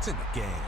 points in the game.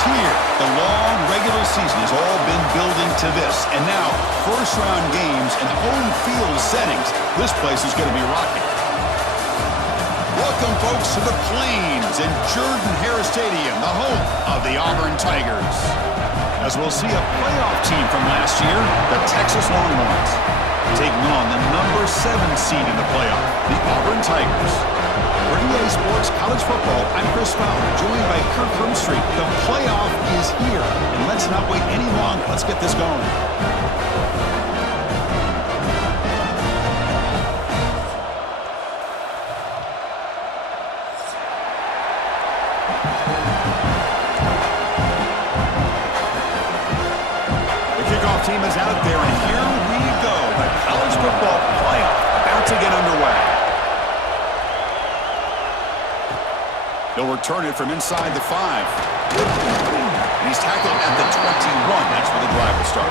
Here. The long regular season has all been building to this. And now, first-round games and home field settings. This place is going to be rocking. Welcome, folks, to the Plains and Jordan-Hare Stadium, the home of the Auburn Tigers. As we'll see a playoff team from last year, the Texas Longhorns, taking on the number 7 seed in the playoff, the Auburn Tigers. For EA Sports College Football, I'm Chris Fowler, joined by Kirk Hermstreet. The playoff is here, and let's not wait any longer. Let's get this going. The kickoff team is out there, and here we go. The college football playoff about to get underway. They'll return it from inside the 5. And he's tackled at the 21. That's where the drive will start.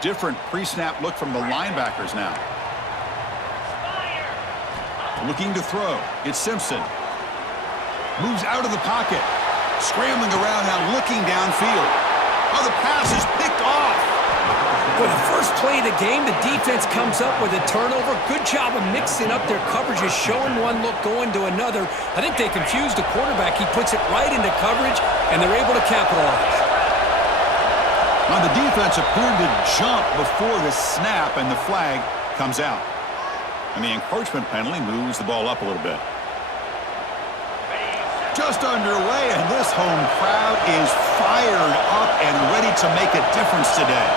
Different pre-snap look from the linebackers now. Looking to throw. It's Simpson. Moves out of the pocket. Scrambling around now, looking downfield. Oh, the pass is picked off. For the first play of the game, the defense comes up with a turnover. Good job of mixing up their coverages, showing one look, going to another. I think they confused the quarterback. He puts it right into coverage, and they're able to capitalize. Now, the defense appeared to jump before the snap, and the flag comes out. And the encroachment penalty moves the ball up a little bit. Just underway, and this home crowd is fired up and ready to make a difference today.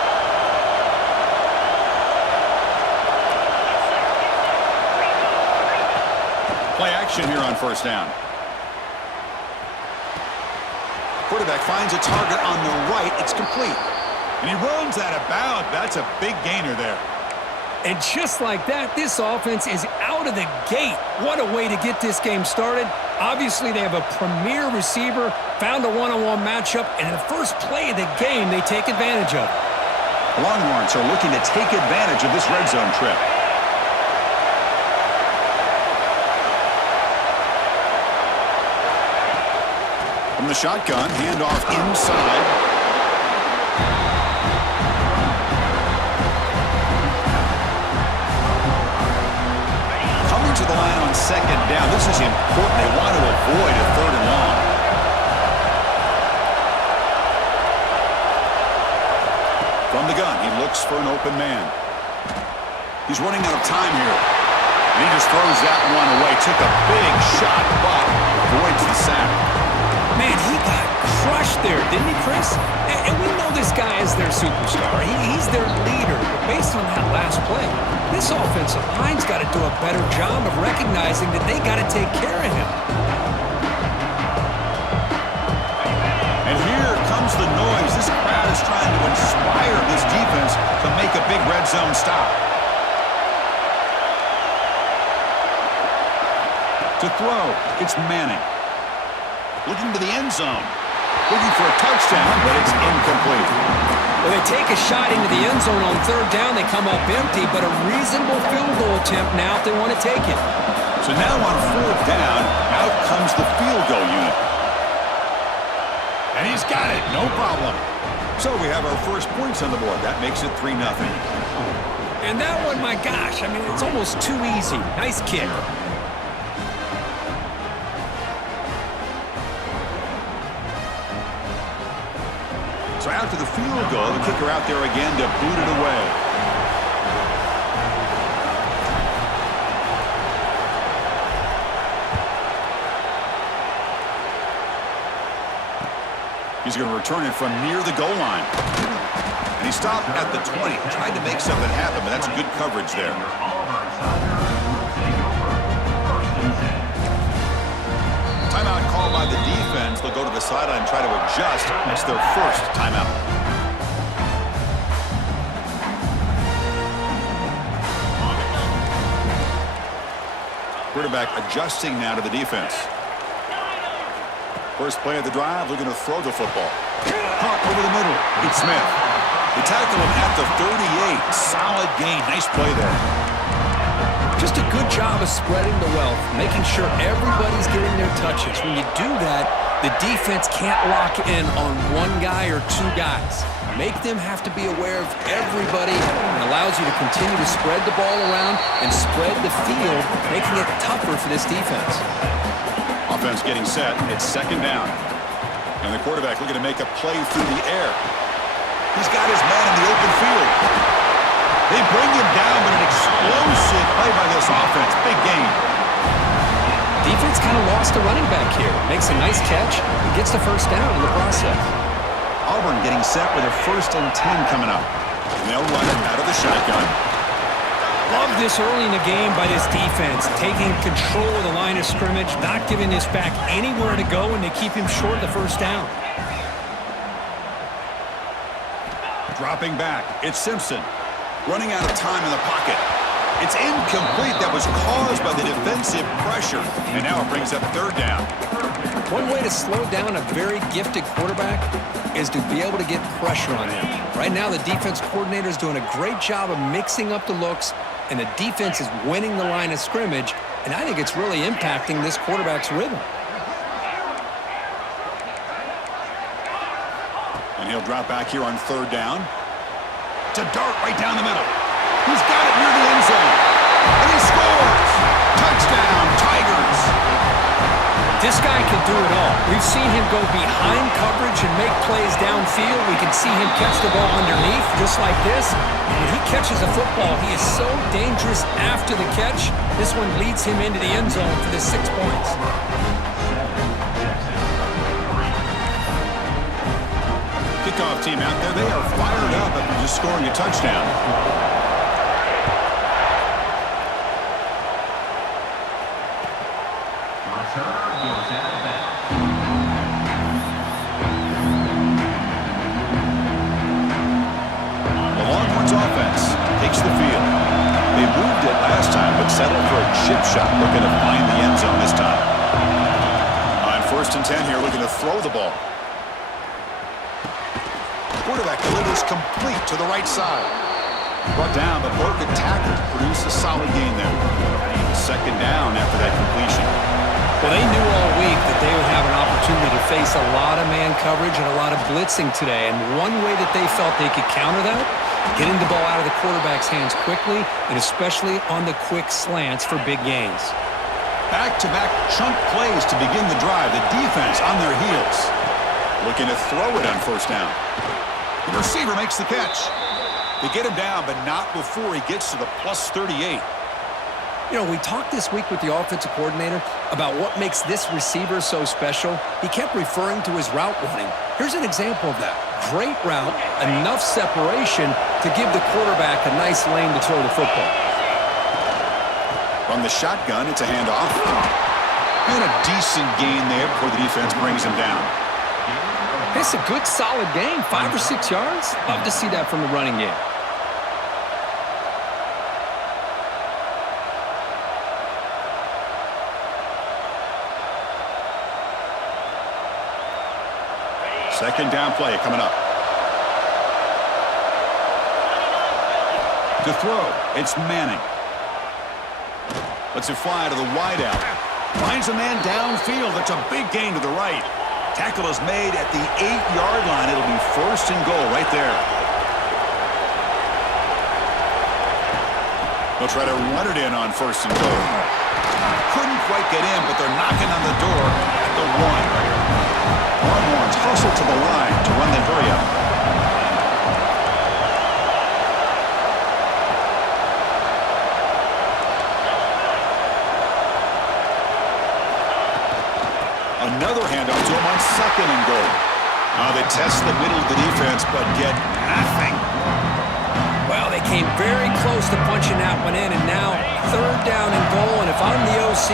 Play action here on first down. Quarterback finds a target on the right. It's complete. And he runs that about. That's a big gainer there. And just like that, this offense is out of the gate. What a way to get this game started. Obviously, they have a premier receiver, found a one-on-one matchup, and in the first play of the game, they take advantage of it. The Longhorns are looking to take advantage of this red zone trip. From the shotgun, handoff inside. To the line on second down. This is important. They want to avoid a 3rd and long. From the gun, he looks for an open man. He's running out of time here. And he just throws that one away. Took a big shot, but avoids the sack. Man, he got crushed there, didn't he, Chris? And we know this guy is their superstar. He's their leader. based on that last play, this offensive line's got to do a better job of recognizing that they got to take care of him. And here comes the noise. This crowd is trying to inspire this defense to make a big red zone stop. To throw, it's Manning. Looking to the end zone. Looking for a touchdown, but it's incomplete. Well, they take a shot into the end zone on third down. They come up empty, but a reasonable field goal attempt now if they want to take it. So now on fourth down, out comes the field goal unit. And he's got it, no problem. So we have our first points on the board. That makes it 3-0. And that one, my gosh, I mean, it's almost too easy. Nice kick. So after the field goal, the kicker out there again to boot it away. He's going to return it from near the goal line. And he stopped at the 20. Tried to make something happen, but that's good coverage there. Timeout called by the defense. They'll go to the sideline and try to adjust. It's their first timeout. Quarterback adjusting now to the defense. First play of the drive, looking to throw the football. Caught over the middle. It's Smith. They tackle him at the 38. Solid gain. Nice play there. Just a good job of spreading the wealth, making sure everybody's getting their touches. When you do that, the defense can't lock in on one guy or two guys. Make them have to be aware of everybody, and allows you to continue to spread the ball around and spread the field, making it tougher for this defense. Offense getting set. It's second down. And the quarterback looking to make a play through the air. He's got his man in the open field. They bring him down, but an explosive play by this offense. Big gain. Defense kind of lost a running back here. Makes a nice catch and gets the first down in the process. Auburn getting set with a 1st and 10 coming up. And they'll run it out of the shotgun. Love this early in the game by this defense. Taking control of the line of scrimmage, not giving this back anywhere to go, and they keep him short of the first down. Dropping back, it's Simpson. Running out of time in the pocket. It's incomplete. That was caused by the defensive pressure. And now it brings up third down. One way to slow down a very gifted quarterback is to be able to get pressure on him. Right now, the defense coordinator is doing a great job of mixing up the looks, and the defense is winning the line of scrimmage, and I think it's really impacting this quarterback's rhythm. And he'll drop back here on third down. To dart right down the middle. He's got it near the end zone. And he scores! Touchdown, Tigers! This guy can do it all. We've seen him go behind coverage and make plays downfield. We can see him catch the ball underneath, just like this. When he catches a football, he is so dangerous after the catch. This one leads him into the end zone for the 6 points. Kickoff team out there, they are fired up after just scoring a touchdown. The Longhorns offense takes the field. They moved it last time, but settled for a chip shot, looking to find the end zone this time. On 1st and 10 here, looking to throw the ball. Quarterback delivers complete to the right side. Brought down, but broken tackle to produce a solid gain there. Second down after that completion. Well, they knew all week that they would have an opportunity to face a lot of man coverage and a lot of blitzing today. And one way that they felt they could counter that, getting the ball out of the quarterback's hands quickly, and especially on the quick slants for big gains. Back-to-back chunk plays to begin the drive. The defense on their heels. Looking to throw it on 1st down. The receiver makes the catch. They get him down, but not before he gets to the +38. You know, we talked this week with the offensive coordinator about what makes this receiver so special. He kept referring to his route running. Here's an example of that. Great route, enough separation to give the quarterback a nice lane to throw the football. From the shotgun, it's a handoff. And a decent gain there before the defense brings him down. It's a good, solid gain, 5 or 6 yards. Love to see that from the running game. Second down play coming up. To throw, it's Manning. Lets it fly to the wideout. Finds a man downfield. That's a big gain to the right. Tackle is made at the 8-yard line. It'll be first and goal right there. They'll try to run it in on first and goal. Couldn't quite get in, but they're knocking on the door at the 1. Longhorns hustle to the line to run the hurry up. Another handoff to him on second and goal. They test the middle of the defense, but get nothing. Well, they came very close to punching that one in, and now third down and goal. And if I'm the OC,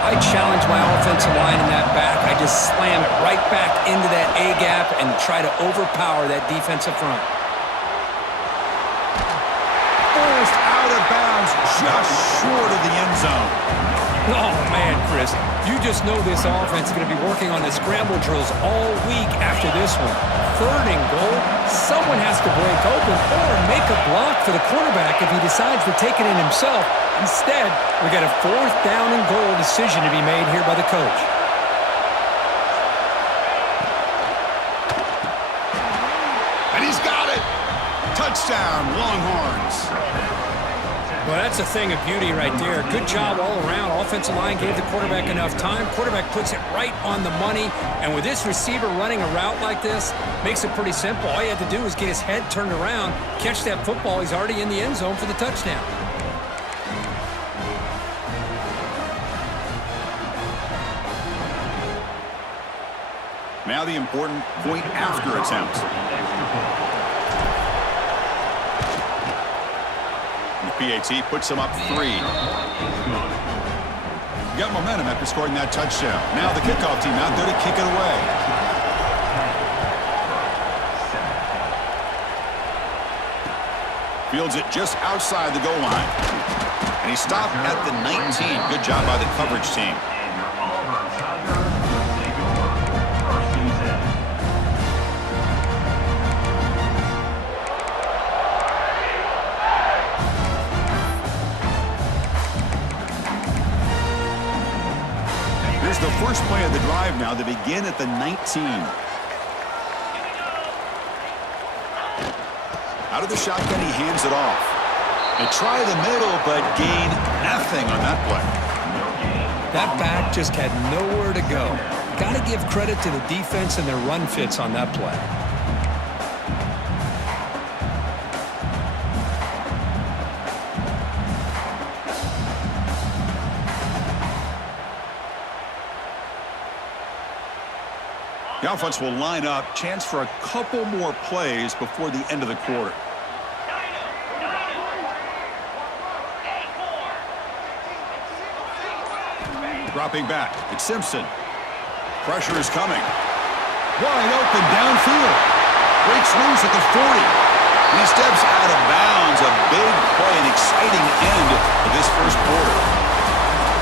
I challenge my offensive line in that back. I just slam it right back into that A-gap and try to overpower that defensive front. Forced out of bounds, just short of the end zone. Oh, man, Chris, you just know this offense is going to be working on the scramble drills all week after this one. Third and goal, someone has to break open or make a block for the quarterback if he decides to take it in himself. Instead, we got a fourth down and goal decision to be made here by the coach. And he's got it. Touchdown, Longhorns. Well, that's a thing of beauty right there. Good job all around. Offensive line gave the quarterback enough time. Quarterback puts it right on the money. And with this receiver running a route like this, makes it pretty simple. All you have to do is get his head turned around, catch that football. He's already in the end zone for the touchdown. Now the important point after attempt. PAT puts him up 3. Got momentum after scoring that touchdown. Now the kickoff team out there to kick it away. Fields it just outside the goal line. And he stopped at the 19. Good job by the coverage team. The first play of the drive now to begin at the 19. Out of the shotgun, he hands it off. They try the middle, but gain nothing on that play. That back just had nowhere to go. Got to give credit to the defense and their run fits on that play. The offense will line up. Chance for a couple more plays before the end of the quarter. Dropping back. It's Simpson. Pressure is coming. Wide open downfield. Breaks loose at the 40. And he steps out of bounds. A big play, an exciting end of this first quarter.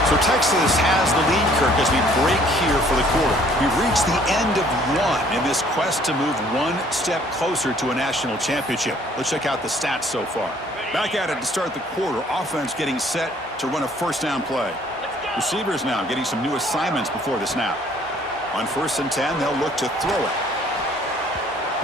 So Texas has the lead, Kirk, as we break here for the quarter. We've reached the end of one in this quest to move one step closer to a national championship. Let's check out the stats so far. Back at it to start the quarter. Offense getting set to run a first down play. Receivers now getting some new assignments before the snap. On 1st and 10, they'll look to throw it.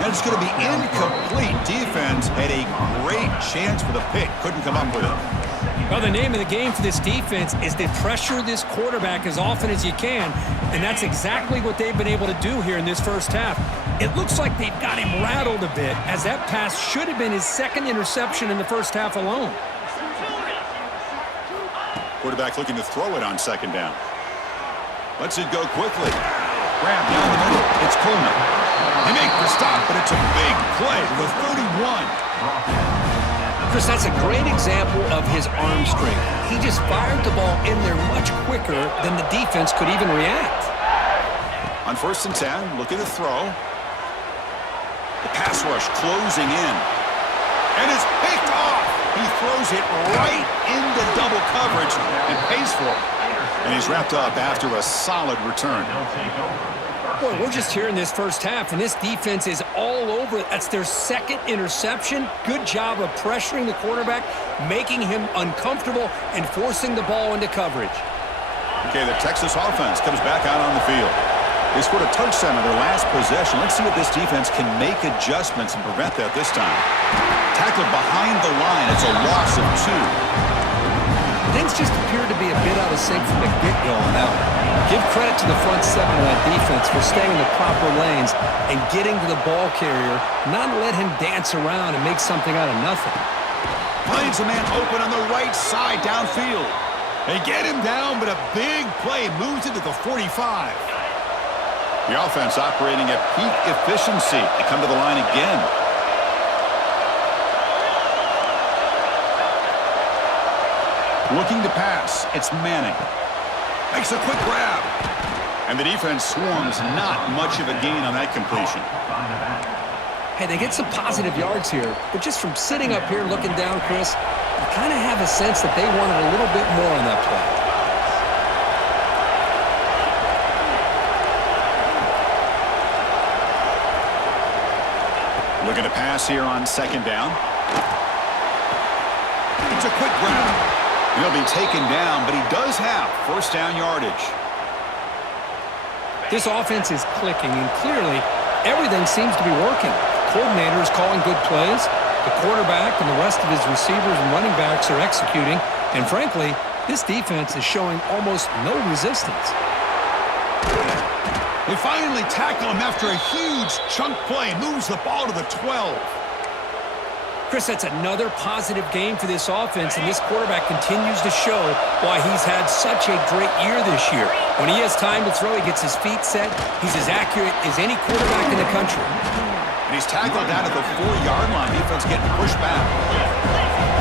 And it's going to be incomplete. Defense had a great chance for the pick. Couldn't come up with it. Well, the name of the game for this defense is to pressure this quarterback as often as you can, and that's exactly what they've been able to do here in this first half. It looks like they've got him rattled a bit, as that pass should have been his second interception in the first half alone. Quarterback looking to throw it on second down. Lets it go quickly. Grab down the middle. It's Coleman. They make the stop, but it's a big play to the 31. Chris, that's a great example of his arm strength. He just fired the ball in there much quicker than the defense could even react. On 1st and 10, look at the throw. The pass rush closing in. And it's picked off. He throws it right into double coverage and pays for it. And he's wrapped up after a solid return. Boy, we're just here in this first half, and this defense is all over it. That's their second interception. Good job of pressuring the quarterback, making him uncomfortable, and forcing the ball into coverage. Okay, the Texas offense comes back out on the field. They scored a touchdown on their last possession. Let's see if this defense can make adjustments and prevent that this time. Tackled behind the line. It's a loss of 2. Things just appear to be a bit out of sync from the get-go on that one. Give credit to the front seven of that defense for staying in the proper lanes and getting to the ball carrier, not let him dance around and make something out of nothing. Finds a man open on the right side downfield. They get him down, but a big play moves it to the 45. The offense operating at peak efficiency. They come to the line again. Looking to pass. It's Manning. Makes a quick grab. And the defense swarms. Not much of a gain on that completion. Hey, they get some positive yards here, but just from sitting up here looking down, Chris, you kind of have a sense that they wanted a little bit more on that play. Looking to pass here on second down. It's a quick grab. He'll be taken down, but he does have first down yardage. This offense is clicking, and clearly everything seems to be working. The coordinator is calling good plays. The quarterback and the rest of his receivers and running backs are executing. And frankly, this defense is showing almost no resistance. They finally tackle him after a huge chunk play. Moves the ball to the 12. Chris, that's another positive game for this offense, and this quarterback continues to show why he's had such a great year this year. When he has time to throw, he gets his feet set. He's as accurate as any quarterback in the country. And he's tackled down at the 4-yard line. Defense getting pushed back.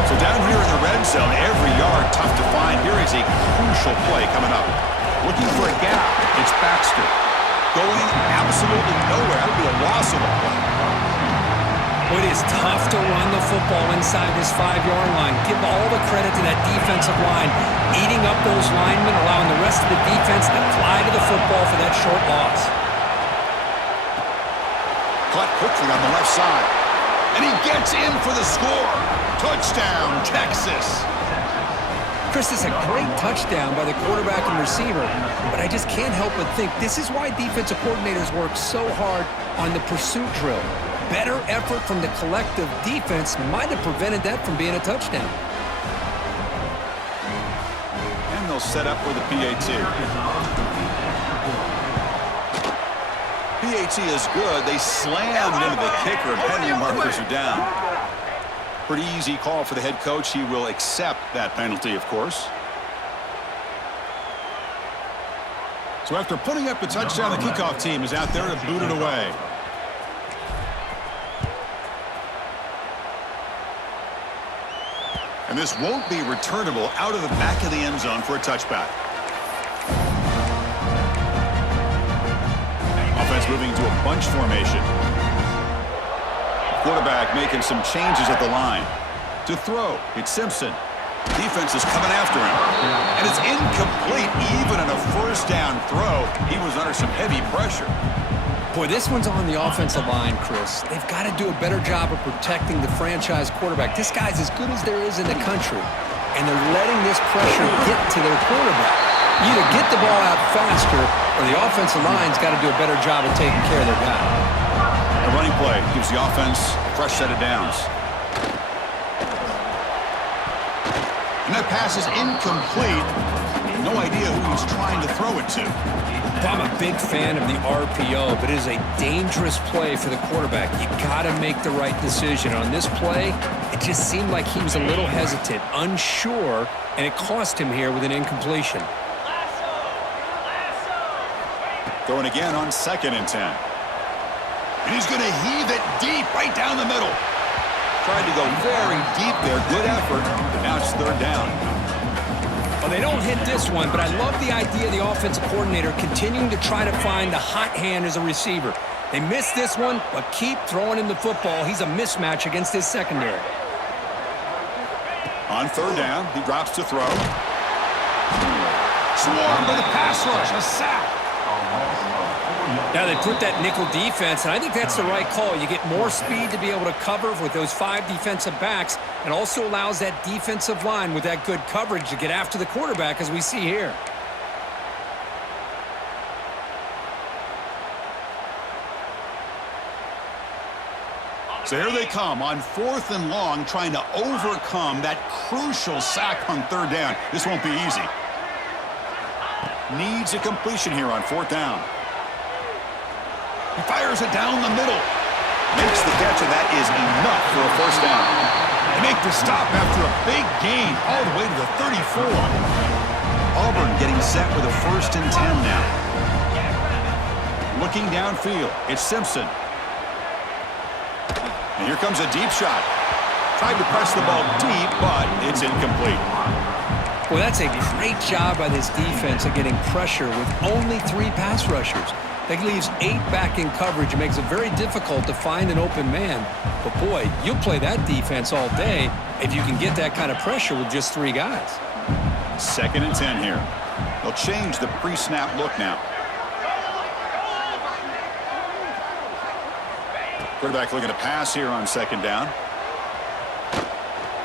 So down here in the red zone, every yard tough to find. Here is a crucial play coming up. Looking for a gap. It's Baxter. Going absolutely nowhere. That would be a loss of a play. It is tough to run the football inside this 5-yard line. Give all the credit to that defensive line, eating up those linemen, allowing the rest of the defense to fly to the football for that short loss. Caught quickly on the left side. And he gets in for the score. Touchdown, Texas. Chris, this is a great touchdown by the quarterback and receiver, but I just can't help but think this is why defensive coordinators work so hard on the pursuit drill. Better effort from the collective defense might have prevented that from being a touchdown. And they'll set up for the PAT. PAT is good. They slammed into the kicker, and penalty markers are down. Pretty easy call for the head coach. He will accept that penalty, of course. So after putting up the touchdown, the kickoff team is out there to boot it away. And this won't be returnable out of the back of the end zone for a touchback. Offense moving to a bunch formation. Quarterback making some changes at the line. To throw, it's Simpson. Defense is coming after him. And it's incomplete even in a first down throw. He was under some heavy pressure. Boy, this one's on the offensive line, Chris. They've got to do a better job of protecting the franchise quarterback. This guy's as good as there is in the country, and they're letting this pressure get to their quarterback. Either get the ball out faster, or the offensive line's got to do a better job of taking care of their guy. A running play gives the offense a fresh set of downs. And that pass is incomplete. No idea who he's trying to throw it to. Well, I'm a big fan of the RPO, but it is a dangerous play for the quarterback. You got to make the right decision. On this play, it just seemed like he was a little hesitant, unsure, and it cost him here with an incompletion. Throwing again on 2nd and 10. And he's going to heave it deep right down the middle. Tried to go very deep there. Good effort. But now it's 3rd down. Well, they don't hit this one, but I love the idea of the offensive coordinator continuing to try to find the hot hand as a receiver. They missed this one, but keep throwing him the football. He's a mismatch against his secondary. On 3rd down, he drops to throw. Swarmed by the pass rush. A sack. Now they put that nickel defense, and I think that's the right call. You get more speed to be able to cover with those 5 defensive backs. It also allows that defensive line with that good coverage to get after the quarterback, as we see here. So here they come on 4th and long, trying to overcome that crucial sack on 3rd down. This won't be easy. Needs a completion here on 4th down. He fires it down the middle. Makes the catch, and that is enough for a 1st down. They make the stop after a big gain all the way to the 34. Auburn getting set with a 1st and 10 now. Looking downfield, it's Simpson. And here comes a deep shot. Tried to press the ball deep, but it's incomplete. Well, that's a great job by this defense of getting pressure with only 3 pass rushers. That leaves 8 back in coverage. It makes it very difficult to find an open man. But, boy, you'll play that defense all day if you can get that kind of pressure with just 3 guys. 2nd and 10 here. They'll change the pre-snap look now. Quarterback looking to pass here on 2nd down.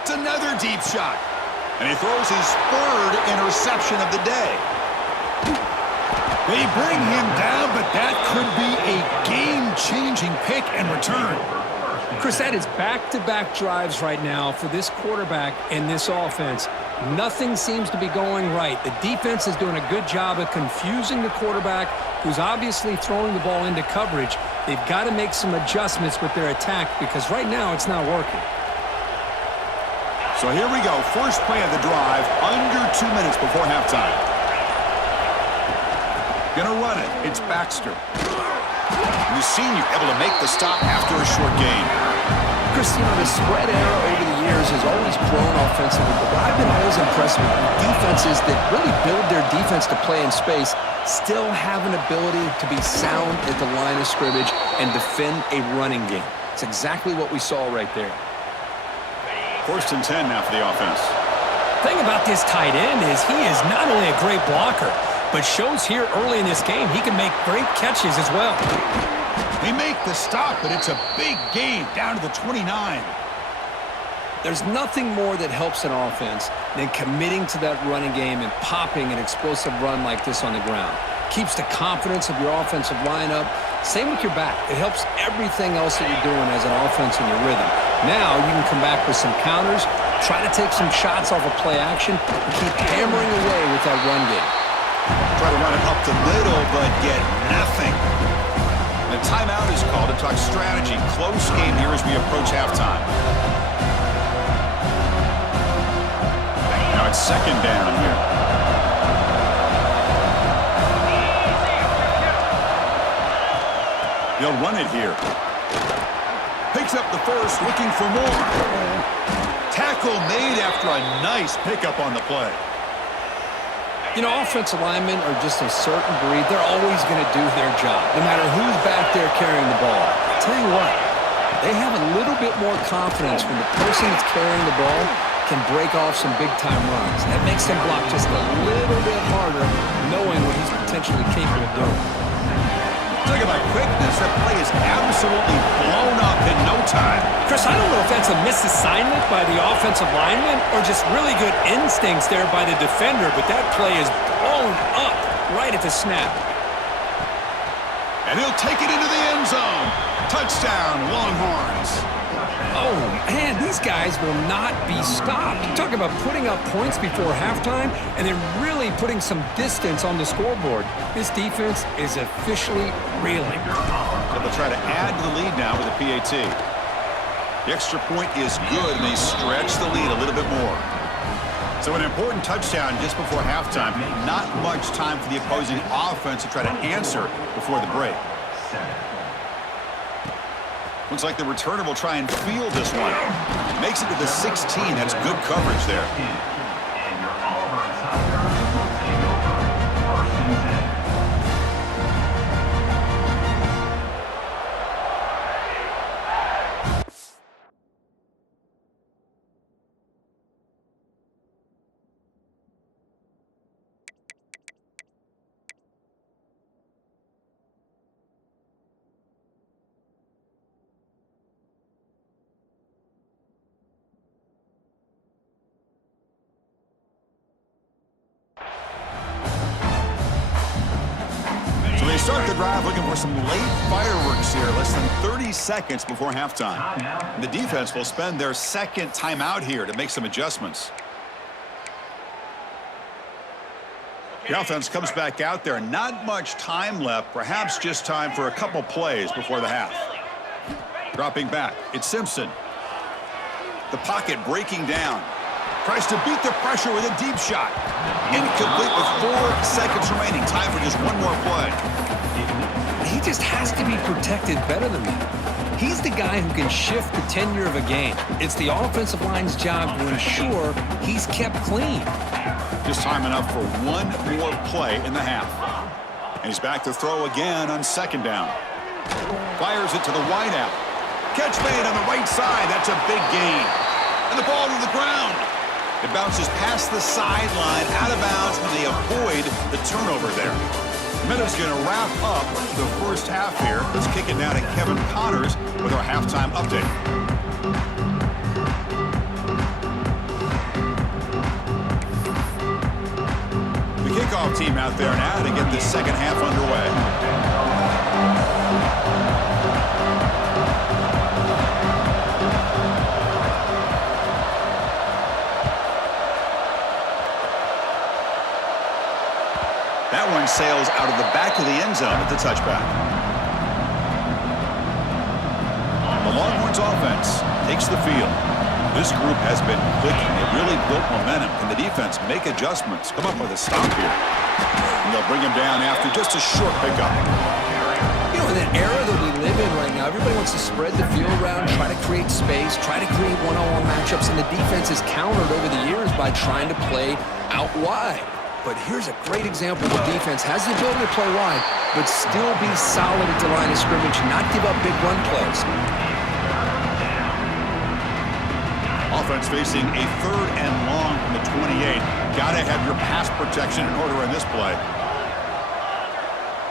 It's another deep shot. And he throws his 3rd interception of the day. They bring him down, but that could be a game-changing pick and return. Chris, that is back-to-back drives right now for this quarterback and this offense. Nothing seems to be going right. The defense is doing a good job of confusing the quarterback, who's obviously throwing the ball into coverage. They've got to make some adjustments with their attack because right now it's not working. So here we go. First play of the drive, under 2 minutes before halftime. Gonna run it. It's Baxter. The senior able to make the stop after a short gain. Chris, the spread era over the years has always grown offensively, but what I've been always impressed with defenses that really build their defense to play in space still have an ability to be sound at the line of scrimmage and defend a running game. It's exactly what we saw right there. 1st and 10 now for the offense. The thing about this tight end is he is not only a great blocker, but shows here early in this game he can make great catches as well. They make the stop, but it's a big gain down to the 29. There's nothing more that helps an offense than committing to that running game and popping an explosive run like this on the ground. Keeps the confidence of your offensive lineup. Same with your back. It helps everything else that you're doing as an offense in your rhythm. Now you can come back with some counters, try to take some shots off of play action, and keep hammering away with that run game. Try to run it up the middle, but get nothing. The timeout is called to talk strategy. Close game here as we approach halftime. Now it's 2nd down here. They'll run it here. Picks up the 1st, looking for more. Tackle made after a nice pickup on the play. You know, offensive linemen are just a certain breed. They're always going to do their job, no matter who's back there carrying the ball. I'll tell you what, they have a little bit more confidence when the person that's carrying the ball can break off some big-time runs. That makes them block just a little bit harder, knowing what he's potentially capable of doing. Look at my quickness. That play is absolutely blown up in no time. Chris, I don't know if that's a misassignment by the offensive lineman or just really good instincts there by the defender, but that play is blown up right at the snap. And he'll take it into the end zone. Touchdown, Longhorns. Oh, man, these guys guys will not be stopped. Talk about putting up points before halftime and then really putting some distance on the scoreboard. This defense is officially reeling. So they'll try to add to the lead now with a PAT. The extra point is good, and they stretch the lead a little bit more. So an important touchdown just before halftime. Not much time for the opposing offense to try to answer before the break. Looks like the returner will try and field this one. Makes it to the 16. That's good coverage there. They start the drive looking for some late fireworks here, less than 30 seconds before halftime. And the defense will spend their second timeout here to make some adjustments. The offense comes back out there. Not much time left, perhaps just time for a couple plays before the half. Dropping back, it's Simpson. The pocket breaking down. Tries to beat the pressure with a deep shot. Incomplete with 4 seconds remaining. Time for just one more play. He just has to be protected better than that. He's the guy who can shift the tenure of a game. It's the offensive line's job to ensure he's kept clean. Just time enough for one more play in the half. And he's back to throw again on second down. Fires it to the wideout. Catch made on the right side. That's a big gain. And the ball to the ground. It bounces past the sideline, out of bounds, and they avoid the turnover there. Minutes going to wrap up the first half here. Let's kick it down to Kevin Connors with our halftime update. The kickoff team out there now to get the second half underway. That one sails out of the back of the end zone at the touchback. The Longhorns offense takes the field. This group has been clicking. They really built momentum. Can the defense make adjustments? Come up with a stop here. And they'll bring him down after just a short pickup. You know, in that era that we live in right now, everybody wants to spread the field around, try to create space, try to create one-on-one matchups, and the defense is countered over the years by trying to play out wide. But here's a great example where the defense has the ability to play wide, but still be solid at the line of scrimmage, not give up big run plays. Offense facing a 3rd and long from the 28. Got to have your pass protection in order in this play.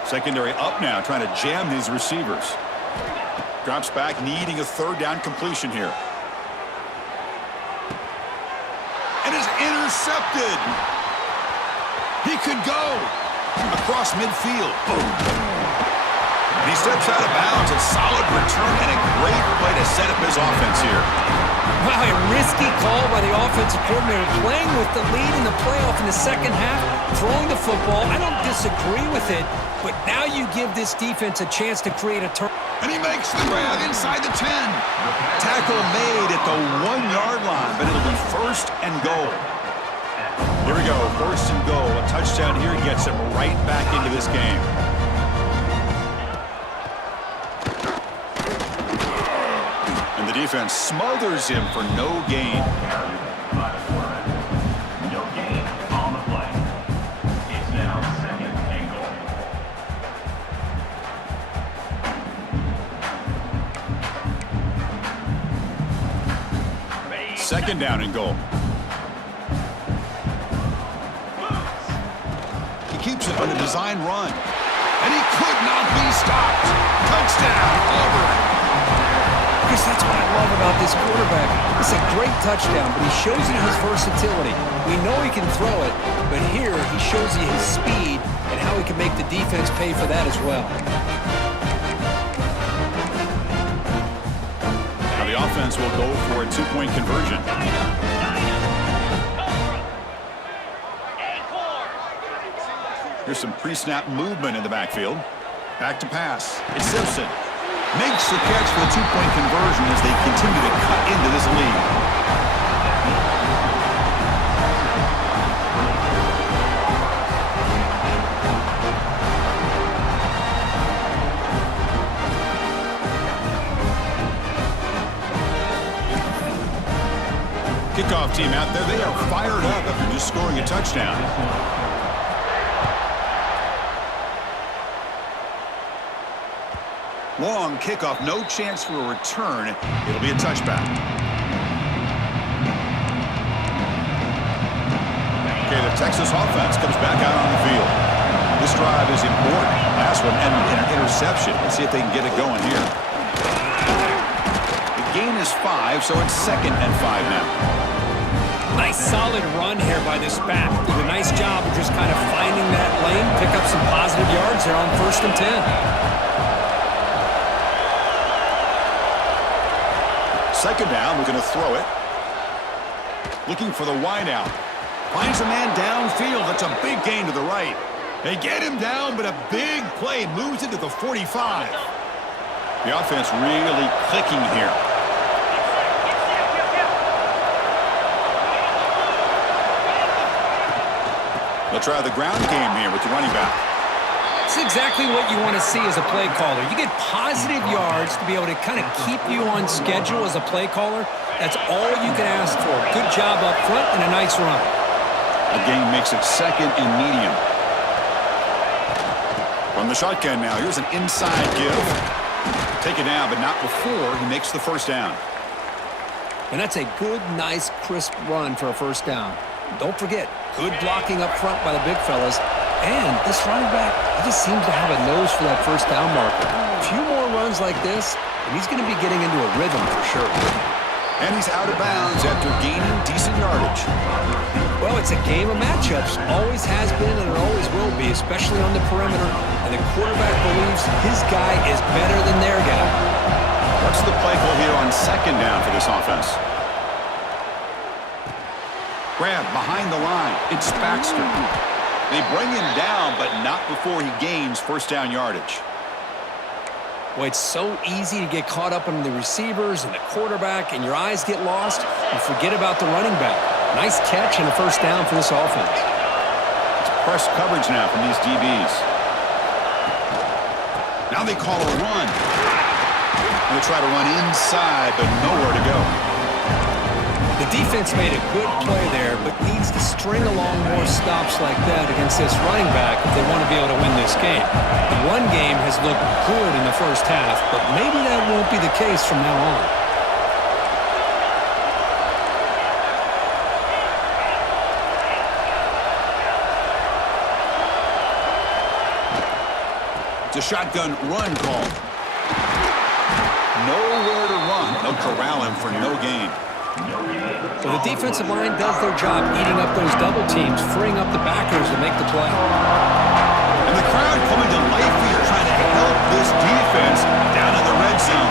Secondary up now, trying to jam these receivers. Drops back, needing a 3rd down completion here. And is intercepted. He could go across midfield. Boom. And he steps out of bounds. A solid return and a great play to set up his offense here. Wow, a risky call by the offensive coordinator, playing with the lead in the playoff in the second half, throwing the football. I don't disagree with it, but now you give this defense a chance to create a turn. And he makes the grab inside the 10. Tackle made at the 1-yard line, but it'll be 1st and goal. Here we go, 1st and goal. A touchdown here gets him right back into this game. And the defense smothers him for no gain. No gain on the play. It's now 2nd and goal. 2nd down and goal. Keeps it on a design run. And he could not be stopped. Touchdown, Auburn. Chris, that's what I love about this quarterback. It's a great touchdown, but he shows you his versatility. We know he can throw it, but here he shows you his speed and how he can make the defense pay for that as well. Now the The offense will go for a two-point conversion. Here's some pre-snap movement in the backfield. Back to pass. It's Simpson. Makes the catch for the two-point conversion as they continue to cut into this lead. Kickoff team out there, they are fired up after just scoring a touchdown. Long kickoff, no chance for a return. It'll be a touchback. Okay, the Texas offense comes back out on the field. This drive is important. Last one ended in an interception. Let's see if they can get it going here. The gain is 5, so it's 2nd and 5 now. Nice solid run here by this back. Did a nice job of just kind of finding that lane, pick up some positive yards there on 1st and 10. Second down, we're going to throw it. Looking for the wide out. Finds a man downfield. That's a big gain to the right. They get him down, but a big play moves it to the 45. The offense really clicking here. They'll try the ground game here with the running back. It's exactly what you want to see as a play caller. You get positive yards to be able to kind of keep you on schedule as a play caller. That's all you can ask for. Good job up front and a nice run. The game makes it 2nd and medium. From the shotgun now, here's an inside give. Take it down, but not before he makes the 1st down. And that's a good, nice, crisp run for a 1st down. Don't forget, good blocking up front by the big fellas. And this running back, he just seems to have a nose for that 1st down marker. A few more runs like this, and he's going to be getting into a rhythm for sure. And he's out of bounds after gaining decent yardage. Well, it's a game of matchups. Always has been and it always will be, especially on the perimeter. And the quarterback believes his guy is better than their guy. What's the play call here on 2nd down for this offense? Grab behind the line. It's Baxter. They bring him down, but not before he gains 1st down yardage. Well, it's so easy to get caught up in the receivers and the quarterback, and your eyes get lost. You forget about the running back. Nice catch and a 1st down for this offense. It's press coverage now from these DBs. Now they call a run. They try to run inside, but nowhere to go. The defense made a good play there, but needs to string along more stops like that against this running back if they want to be able to win this game. The run game has looked good in the 1st half, but maybe that won't be the case from now on. It's a shotgun run call. Nowhere to run. They'll corral him for no gain. So the defensive line does their job eating up those double teams, freeing up the backers to make the play. And the crowd coming to life here trying to help this defense down in the red zone.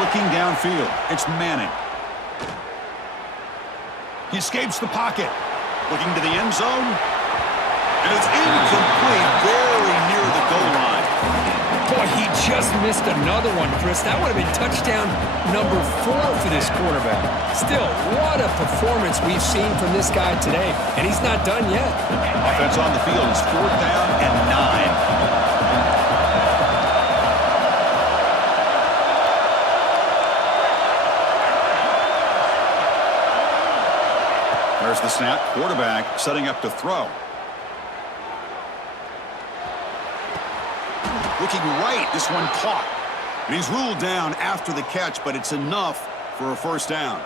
Looking downfield, it's Manning. He escapes the pocket. Looking to the end zone. And it's incomplete, very near the goal line. Boy, he just missed another one, Chris. That would have been touchdown number 4 for this quarterback. Still, what a performance we've seen from this guy today. And he's not done yet. Offense on the field is 4th down and 9. There's the snap. Quarterback setting up to throw. Looking right, this one caught. And he's ruled down after the catch, but it's enough for a 1st down.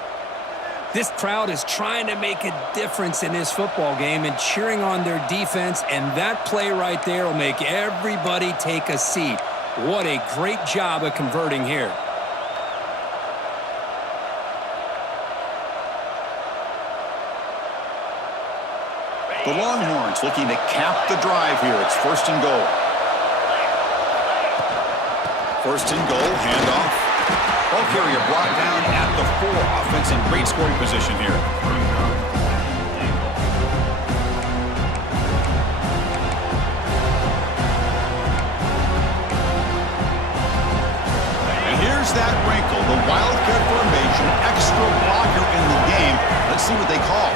This crowd is trying to make a difference in this football game and cheering on their defense, and that play right there will make everybody take a seat. What a great job of converting here. The Longhorns looking to cap the drive here. It's 1st and goal. First and goal, handoff. Ball carrier brought down at the 4. Offense in great scoring position here. And here's that wrinkle, the Wildcat formation, extra blocker in the game. Let's see what they call.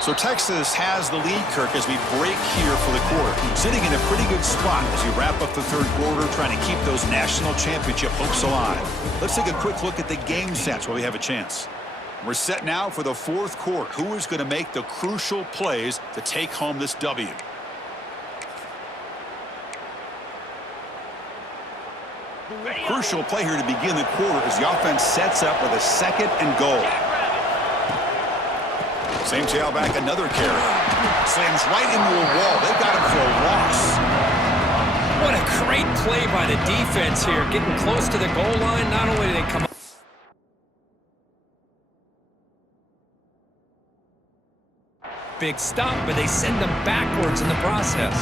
So Texas has the lead, Kirk, as we break here for the quarter. Sitting in a pretty good spot as we wrap up the third quarter, trying to keep those national championship hopes alive. Let's take a quick look at the game sets while we have a chance. We're set now for the fourth quarter. Who is going to make the crucial plays to take home this W? Crucial play here to begin the quarter as the offense sets up with a second and goal. Same tailback, another carry. Slams right into a wall. They got him for a loss. What a great play by the defense here. Getting close to the goal line. Not only did they come up. Big stop, but they send them backwards in the process.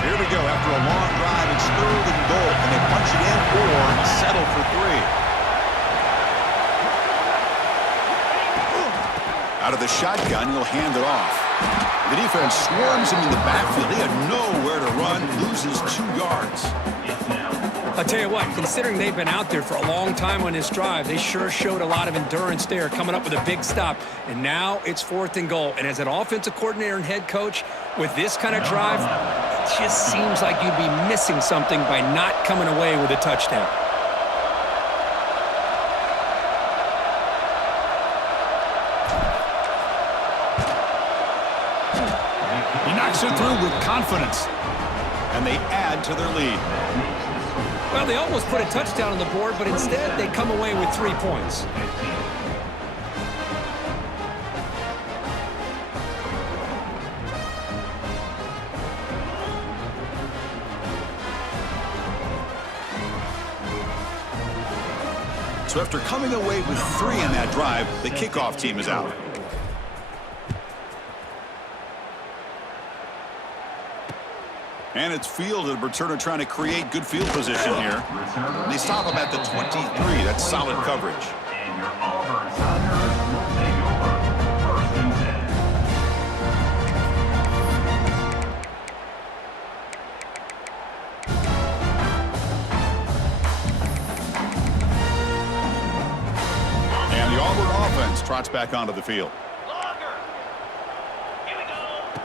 Here we go. After a long drive, it's third and goal. Can they punch it in or settle for 3? Out of the shotgun, he'll hand it off. The defense swarms him in the backfield. They had nowhere to run. Loses 2 yards. I'll tell you what, considering they've been out there for a long time on this drive, they sure showed a lot of endurance there, coming up with a big stop. And now it's 4th and goal. And as an offensive coordinator and head coach, with this kind of drive, it just seems like you'd be missing something by not coming away with a touchdown. He knocks it through with confidence. And they add to their lead. Well, they almost put a touchdown on the board, but instead they come away with 3 points. So after coming away with 3 in that drive, the kickoff team is out. And it's fielded. Returner trying to create good field position here. They stop him at the 23. That's solid coverage. And your Auburn Tigers will take over. First and 10. And the Auburn offense trots back onto the field.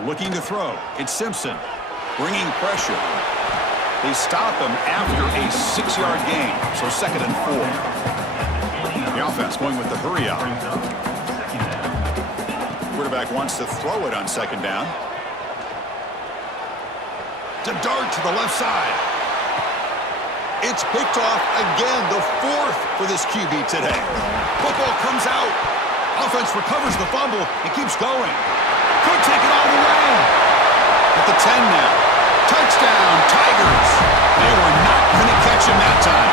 Looking to throw. It's Simpson. Bringing pressure. They stop him after a 6-yard gain. So 2nd and 4. The offense going with the hurry out. Quarterback wants to throw it on 2nd down. To dart to the left side. It's picked off again. The 4th for this QB today. Football comes out. Offense recovers the fumble. It keeps going. Could take it all the way. At the 10 now. Touchdown, Tigers. They were not going to catch him that time.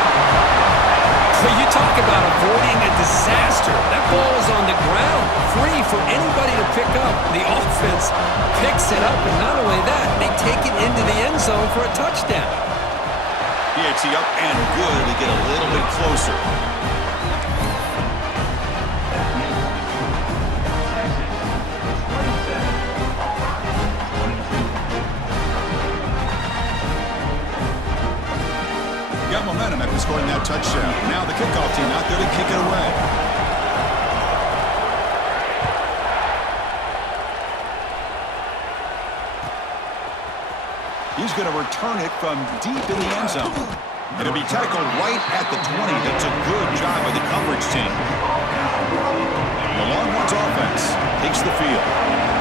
So you talk about avoiding a disaster. That ball is on the ground, free for anybody to pick up. The offense picks it up, and not only that, they take it into the end zone for a touchdown. PAT up and good to get a little bit closer. Got momentum after scoring that touchdown. Now the kickoff team out there to kick it away. He's going to return it from deep in the end zone. It'll be tackled right at the 20. That's a good job by the coverage team. The Longhorns offense takes the field.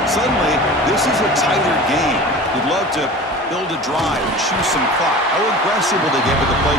Suddenly, this is a tighter game. You'd love to build a drive and chew some clock. How aggressive will they get with the play?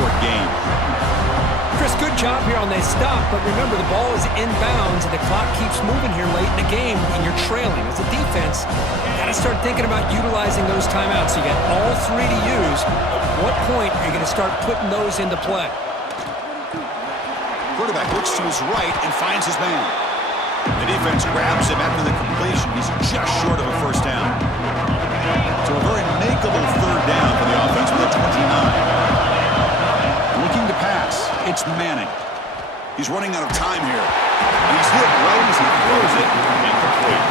short gain. Chris, good job here on that stop, but remember the ball is inbounds and the clock keeps moving here late in the game and you're trailing. As a defense, you got to start thinking about utilizing those timeouts. You got all three to use. At what point are you going to start putting those into play? Quarterback looks to his right and finds his man. The defense grabs him after the completion. He's just short of a first down. So a very makeable third down for the offense with a 29. Looking to pass. It's Manning. He's running out of time here. And he's hit right as he throws it. Incomplete.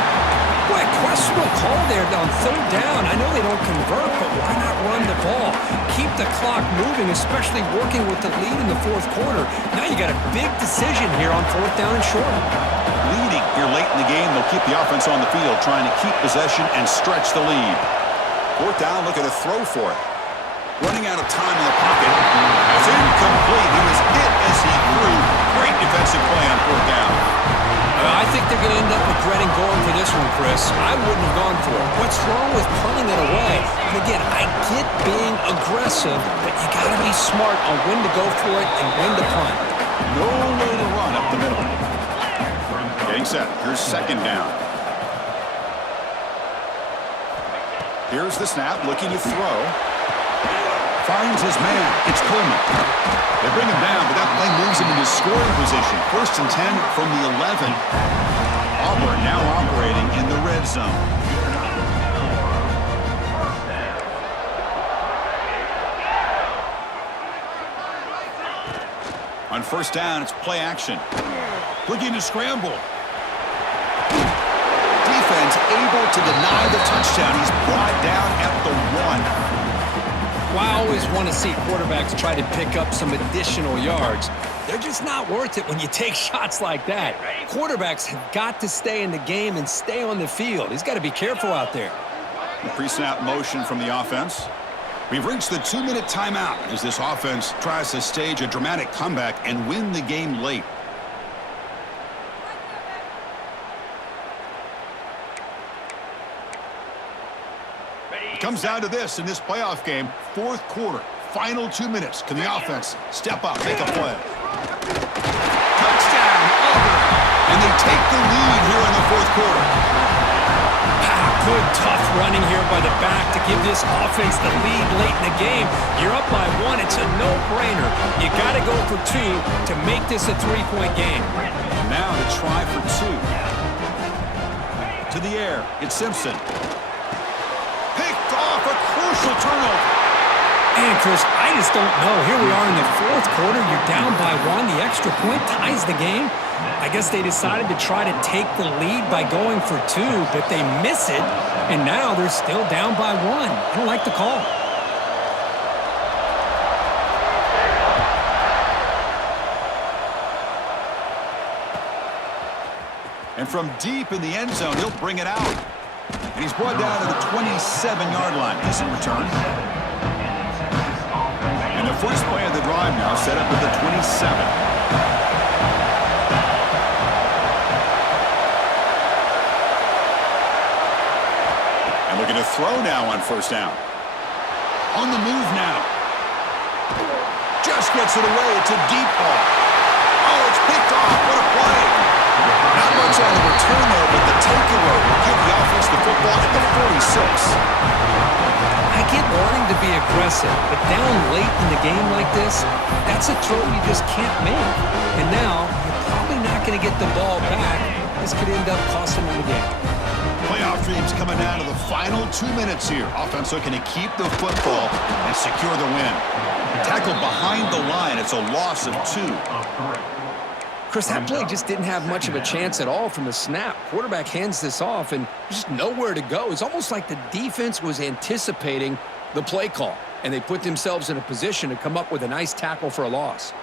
Boy, questionable call there on third down. I know they don't convert, but why not run the ball? Keep the clock moving, especially working with the lead in the fourth quarter. Now you got a big decision here on fourth down and short. Leading here late in the game, they'll keep the offense on the field, trying to keep possession and stretch the lead. Fourth down, looking to throw for it. Running out of time in the pocket. That's incomplete. He was hit as he threw. Great defensive play on fourth down. I think they're going to end up regretting going for this one, Chris. I wouldn't have gone for it. What's wrong with punting it away? And again, I get being aggressive, but you got to be smart on when to go for it and when to punt. No way to run up the middle. Getting set. Here's second down. Here's the snap, looking to throw. Finds his man. It's Coleman. They bring him down, but that play moves him into scoring position. First and 10 from the 11. Auburn now operating in the red zone. On first down, it's play action. Looking to scramble. Defense able to deny the touchdown. He's brought down at the 1. Well, I always want to see quarterbacks try to pick up some additional yards. They're just not worth it when you take shots like that. Quarterbacks have got to stay in the game and stay on the field. He's got to be careful out there. The pre-snap motion from the offense. We've reached the 2-minute timeout as this offense tries to stage a dramatic comeback and win the game late. It comes down to this in this playoff game. Fourth quarter, final 2 minutes. Can the offense step up, make a play? Touchdown, Auburn. And they take the lead here in the fourth quarter. Good, tough running here by the back to give this offense the lead late in the game. You're up by 1. It's a no-brainer. You got to go for 2 to make this a 3-point game. Now to try for 2. To the air, it's Simpson. Picked off, a crucial turnover. And, Chris, I just don't know. Here we are in the fourth quarter. You're down by 1. The extra point ties the game. I guess they decided to try to take the lead by going for 2, but they miss it, and now they're still down by 1. I don't like the call. And from deep in the end zone, he'll bring it out. And he's brought down to the 27-yard line. Decent return. And the first play of the drive now set up with the 27. Looking to throw now on first down. On the move now. Just gets it away. It's a deep ball. Oh, it's picked off. What a play. Not much on the return there, but the takeaway will give the offense the football at the 46. I get wanting to be aggressive, but down late in the game like this, that's a throw you just can't make. And now, you're probably not going to get the ball back. This could end up costing them the game. Playoff dreams coming down to the final 2 minutes here. Offense looking to keep the football and secure the win. Tackled behind the line. It's a loss of 2. Chris, that play just didn't have much of a chance at all from the snap. Quarterback hands this off, and there's just nowhere to go. It's almost like the defense was anticipating the play call, and they put themselves in a position to come up with a nice tackle for a loss.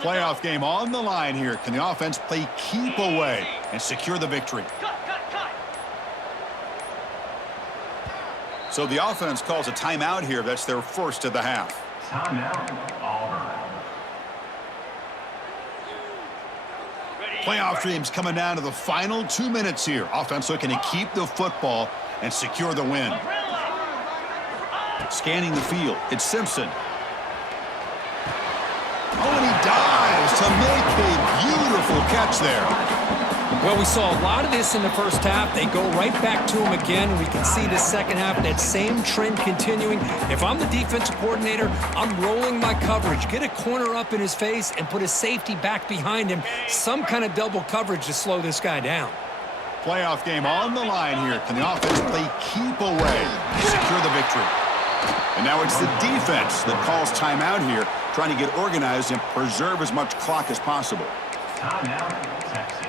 Playoff game on the line here. Can the offense play keep away and secure the victory? So the offense calls a timeout here. That's their first of the half. Timeout, Auburn. Playoff dreams coming down to the final 2 minutes here. Offense looking to keep the football and secure the win. Scanning the field, it's Simpson. Oh, and he dives to make a beautiful catch there. Well, we saw a lot of this in the first half. They go right back to him again. We can see the second half, that same trend continuing. If I'm the defensive coordinator, I'm rolling my coverage. Get a corner up in his face and put a safety back behind him. Some kind of double coverage to slow this guy down. Playoff game on the line here. Can the offense play keep away and secure the victory? And now it's the defense that calls timeout here, trying to get organized and preserve as much clock as possible. Timeout, Texas.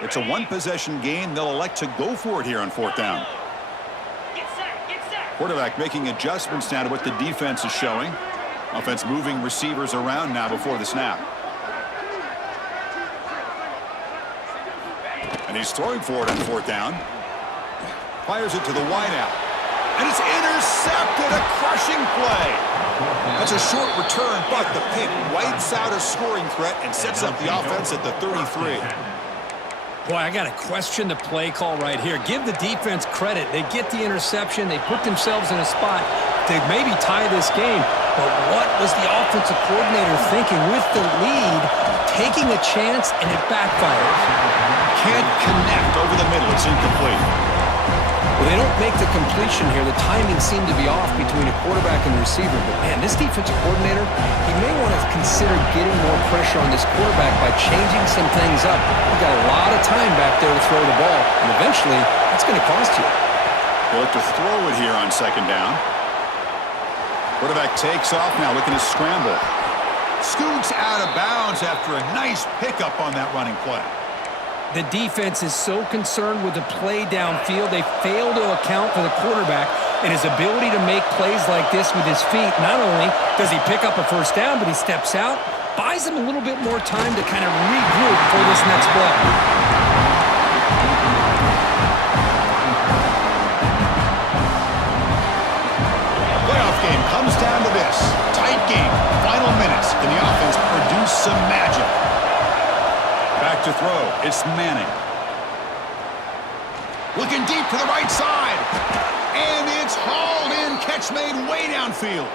It's a one-possession game. They'll elect to go for it here on fourth down. Quarterback making adjustments now to what the defense is showing. Offense moving receivers around now before the snap. And he's throwing for it on fourth down. Fires it to the wideout. And it's intercepted, a crushing play. That's a short return, but the pick wipes out a scoring threat and sets up the offense at the 33. Boy, I got to question the play call right here. Give the defense credit. They get the interception. They put themselves in a spot to maybe tie this game. But what was the offensive coordinator thinking with the lead, taking a chance, and it backfires? Can't connect over the middle. It's incomplete. Well, they don't make the completion here. The timing seemed to be off between a quarterback and the receiver. But, man, this defensive coordinator, he may want to consider getting more pressure on this quarterback by changing some things up. You've got a lot of time back there to throw the ball, and eventually it's going to cost you. They'll look to throw it here on second down. Quarterback takes off now, looking to scramble. Scoots out of bounds after a nice pickup on that running play. The defense is so concerned with the play downfield, they fail to account for the quarterback and his ability to make plays like this with his feet. Not only does he pick up a first down, but he steps out, buys him a little bit more time to kind of regroup for this next play. Playoff game comes down to this. Tight game, final minutes. Can the offense produce some magic? Back to throw. It's Manning. Looking deep to the right side. And it's hauled in. Catch made way downfield.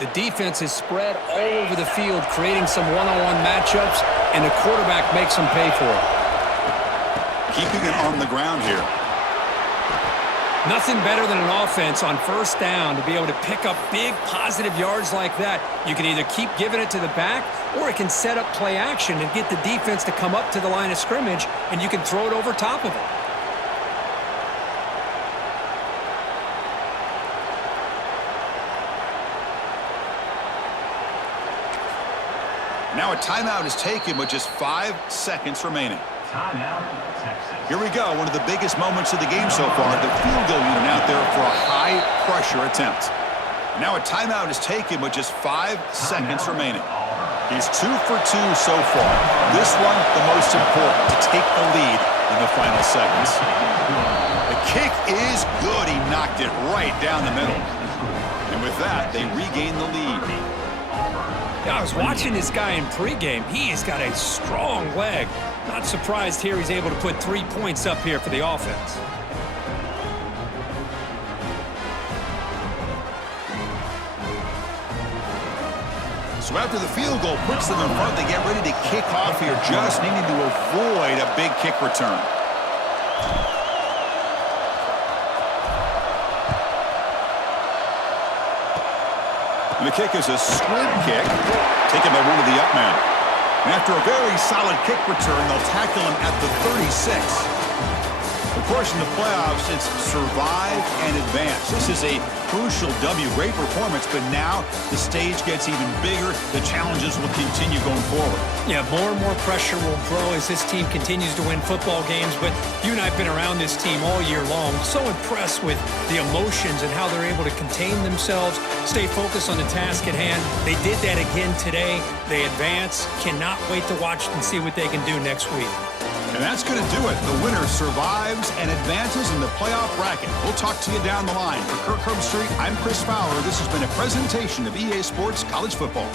The defense is spread all over the field, creating some one-on-one matchups, and the quarterback makes them pay for it. Keeping it on the ground here. Nothing better than an offense on first down to be able to pick up big positive yards like that. You can either keep giving it to the back, or it can set up play action and get the defense to come up to the line of scrimmage, and you can throw it over top of it. Now a timeout is taken with just 5 seconds remaining. Timeout, Texas. Here we go, one of the biggest moments of the game so far. The field goal unit out there for a high-pressure attempt. Now a timeout is taken with just 5 seconds remaining. He's 2 for 2 so far. This one, the most important, to take the lead in the final seconds. The kick is good. He knocked it right down the middle. And with that, they regain the lead. Yeah, I was watching this guy in pregame. He has got a strong leg. Not surprised here he's able to put 3 points up here for the offense. So after the field goal puts them in front, they get ready to kick off here, just needing to avoid a big kick return. And the kick is a squib kick, taken by one of the up men. And after a very solid kick return, they'll tackle him at the 36. Of course, in the playoffs, it's survive and advance. This is a crucial W. Great performance, but now the stage gets even bigger. The challenges will continue going forward. Yeah, more and more pressure will grow as this team continues to win football games, but you and I have been around this team all year long. So impressed with the emotions and how they're able to contain themselves, stay focused on the task at hand. They did that again today. They advance. Cannot wait to watch and see what they can do next week. And that's going to do it. The winner survives and advances in the playoff bracket. We'll talk to you down the line. For Kirk Herbstreit, I'm Chris Fowler. This has been a presentation of EA Sports College Football.